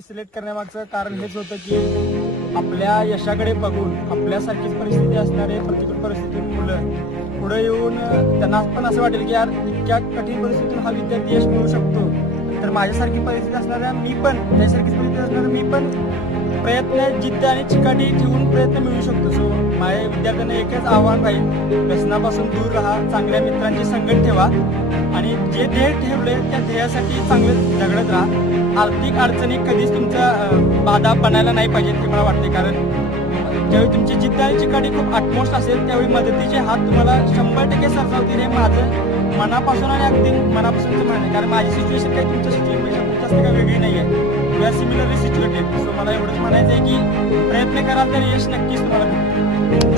Select करण्यामागचं कारण हेच होतं की आपल्या यशाकडे बघून आपल्यासारखीच परिस्थिती असणारे प्रतिकूल परिस्थितीतून मुलं पुढे येऊन त्यांना पण असं वाटेल की यार इतक्या कठीण परिस्थितीतून हा विद्यार्थी यश मिळू शकतो, तर माझ्यासारखी परिस्थिती असणाऱ्या मी पण त्यासारखीच परिस्थिती असणाऱ्या मी पण प्रयत्न जिद्द आणि चिकाटी ठेवून प्रयत्न मिळू शकतो. सो माझ्या विद्यार्थ्यांना एकच आव्हान राहील, व्यसनापासून दूर राहा, चांगल्या मित्रांची संगत ठेवा आणि जे ध्येय ठेवले त्या ध्येयासाठी चांगलं झगडत राहा. आर्थिक अडचणी कधीच तुमचा बाधा बनायला नाही पाहिजे ते मला वाटते, कारण ज्यावेळी तुमची जिद्द आणि चिकाटी खूप आटमोस्ट असेल त्यावेळी मदतीचे हात तुम्हाला 100% सरसावतील. हे माझं मनापासून आणि अगदी मनापासूनचं म्हणणं आहे, कारण माझी सिच्युएशन काही तुमच्या सिच्युएशनपेक्षा खूप जास्त काही वेगळी नाही आहे. We are similarly situated. So मला एवढंच म्हणायचं आहे की प्रयत्न कराल तर यश नक्कीच तुम्हाला भेटेल.